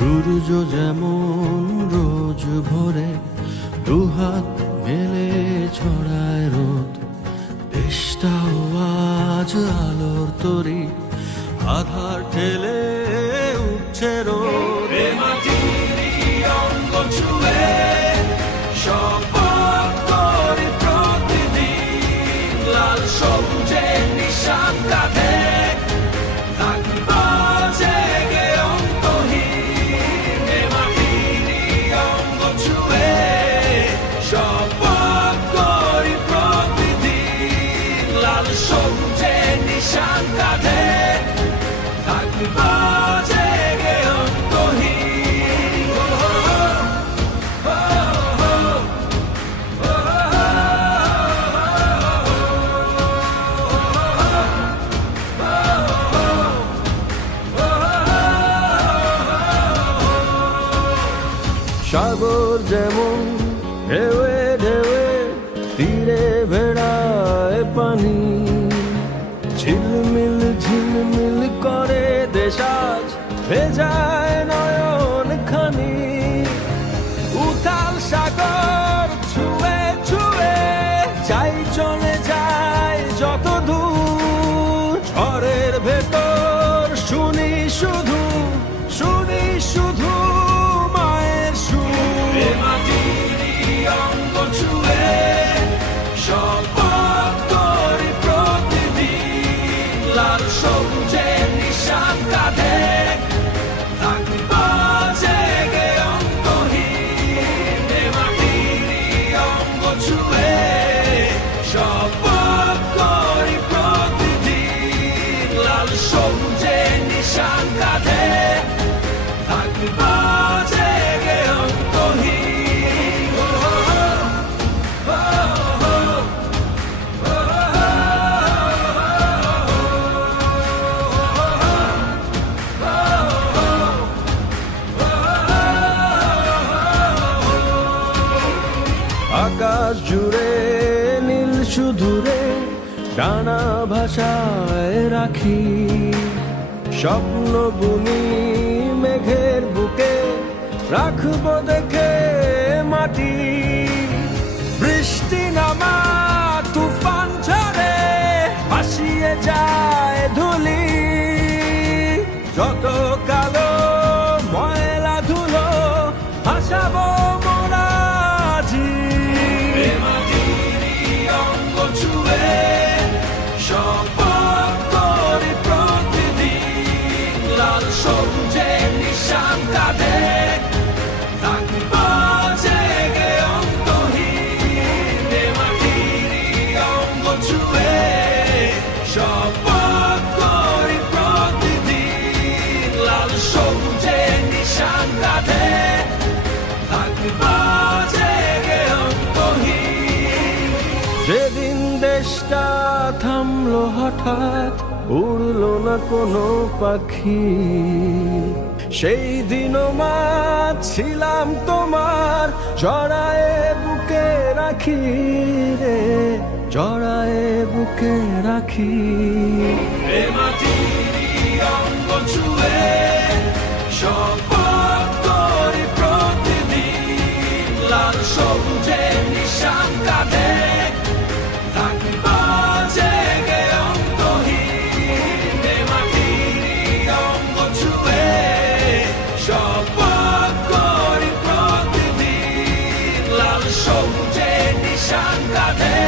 সূর্য যেমন রোজ ভোরে দুহাত মেলে ছড়ায় রোদ, দেশটাও আজ আলোর তরি আধার ঠেলে উঠছে রোদ। এ মাটিরই অঙ্গ ছুঁয়ে শপথ করি প্রতিদিন, লাল সবুজের নিশান কাঁধে থাকবো জেগে অন্তহীন। এ মাটিরই অঙ্গ ছুঁয়ে শপথ করি প্রতিদিন, লাল সবুজের নিশান কাঁধে থাকবো জেগে অন্তহীন। সাগর যেমন ঢেউয়ে ঢেউয়ে তীরে ভেড়ায় পানি, ঝিলমিল ঝিলমিল করে দেশ আজ ভেজায় নয়ন খানি। উথাল সাগর ছুঁয়ে ছুঁয়ে যাই চলে যায় যত দূর, ঝড়ের ভেতর শুনি শুধু মায়ের সুর। এ মাটিরই অঙ্গ ছুঁয়ে শপথ করি প্রতিদিন, লাল সবুজের নিশান কাঁধে থাকবো জেগে অন্তহীন। এ মাটিরই অঙ্গ ছুঁয়ে শপথ করি প্রতিদিন, লাল সবুজের নিশান কাঁধে থাকবো জেগে অন্তহীন। আকাশ জুড়ে নীল শুধুরে ডানা ভাষায় রাখি, স্বপ্ন বুনি মেঘের বুকে রাখবো দেখে মাটি। বৃষ্টি নামা তুফান ঝড়ে ভাসিয়ে যায় ধুলি, যত কালো ময়লা ধুলো ভাসাবো মোরা আজি। এ মাটিরই অঙ্গ ছুঁয়ে শপথ করি প্রতিদিন, লাল সবুজের নিশান কাঁধে থাকবো জেগে অন্তহীন। এ মাটিরই অঙ্গ ছুঁয়ে শপথ করি প্রতিদিন, লাল সবুজের নিশান কাঁধে থাকবো জেগে অন্তহীন। যেদিন দেশটা থামলো হঠাৎ, উড়লো না কোনো পাখি, সেই দিনও মা ছিলাম তোমার, জড়ায়ে বুকে রাখি রে, জড়ায়ে বুকে রাখি। এ মাটিরই অঙ্গ ছুঁয়ে শপথ করি প্রতিদিন, লাল সবুজের নিশান কাঁধে থাকবো জেগে অন্তহীন। এ মাটিরই অঙ্গ ছুঁয়ে শপথ করি প্রতিদিন, লাল সবুজের নিশান কাঁধে